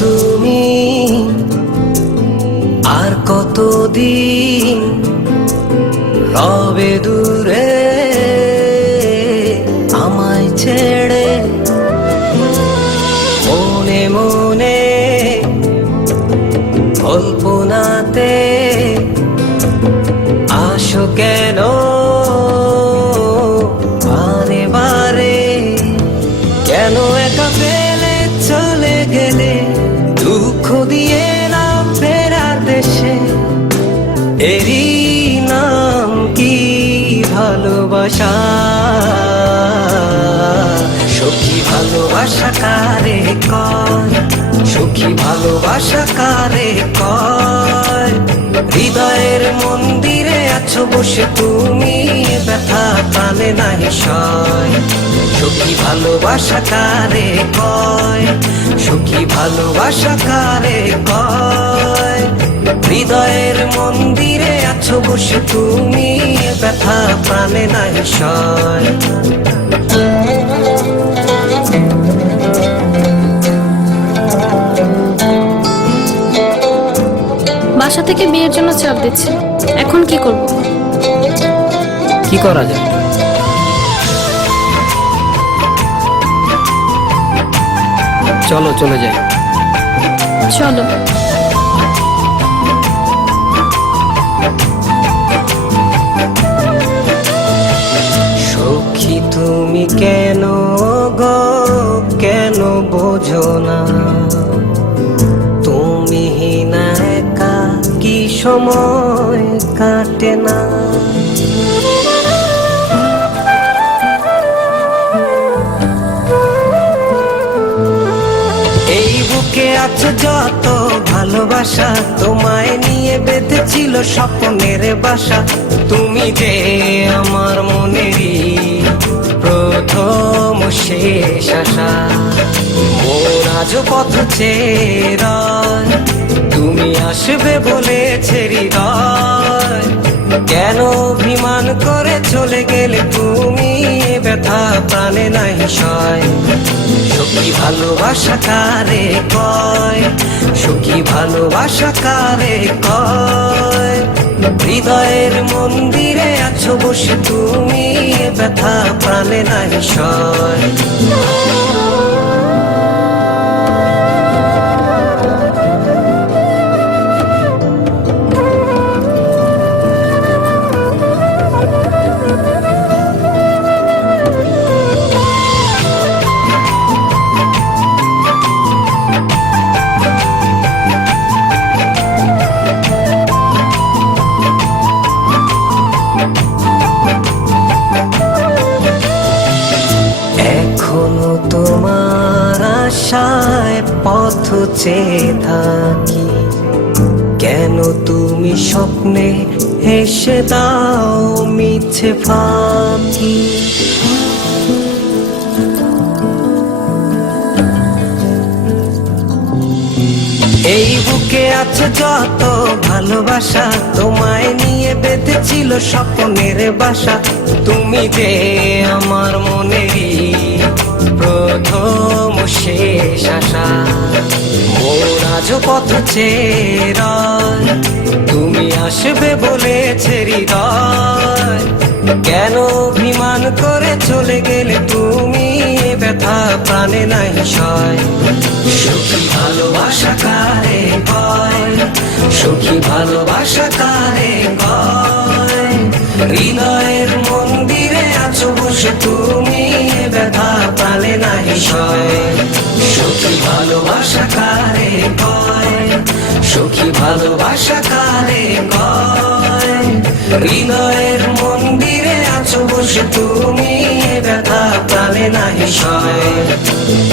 তুমি আর কতদিন রবে দূরে আমায় ছেড়ে, মনে মনে কল্পনাতে আসো কেন বারে বারে, কেন একা ফেলে চলে গেলে দুঃখ দিয়ে না ফেরার দেশে, এরই নাম কি ভালোবাসা? সখী ভালোবাসা কারে কয়, সখী ভালোবাসা কারে কয়? হৃদয়ের মন্দিরে আছো বসে তুমি, ব্যথা প্রাণে নাহি সয়। সখী ভালোবাসা কারে কয়, সখী ভালোবাসা কারে কয়? হৃদয়ের মন্দিরে আছো বসে তুমি, ব্যথা প্রাণে নাহি সয়। বাসা থেকে বিয়ের জন্য চাপ দিচ্ছে, এখন কি করব? কি করা যায়? চলো চলে যাই। চলো। সখী তুমি কেন গো, কেন বোঝো না? তুমি না একা কি সময় কাটে না? এই বুকে আছে যত ভালোবাসা, তোমায় নিয়ে বেঁধেছিল স্বপ্নের বাসা। তুমি যে আমার মনেরই প্রথম শেষ আশা, মন আজও পথ চেয়ে রয়, তুমি আসবে বলেছে হৃদয়। কেন অভিমান করে চলে গেলে তুমি, ব্যথা প্রাণে নাহি সয়। সখী ভালোবাসা কারে কয়, সখী ভালোবাসা কারে কয়? হৃদয়ের মন্দিরে আছো বসে তুমি, ব্যথা প্রাণে নাহি সয়। এখনো তোমার আশায় পথ চেয়ে থাকি, কেন তুমি স্বপ্নে হেসে দাও মিছে ফাঁকি? এই বুকে আছে যত ভালোবাসা, তোমায় নিয়ে বেঁধেছিল স্বপ্নের বাসা। তুমি যে আমার মনেরই প্রথম শেষ আশা, মন আজও পথ চেয়ে রয়, তুমি আসবে বলেছে হৃদয়। কেন অভিমান করে চলে গেলে তুমি, ব্যথা প্রাণে নাহি সয়। সখী ভালোবাসা কারে কয়, সখী ভালোবাসা কারে কয়? হৃদয়ের মন্দিরে আছো বসে তুমি, ব্যথা প্রাণে নাহি সয়। সখী ভালোবাসা কারে কয়, সখী ভালোবাসা কারে কয়। হৃদয়ের মন্দিরে আছো বসে তুমি, এ ব্যথা প্রাণে নাহি সয়।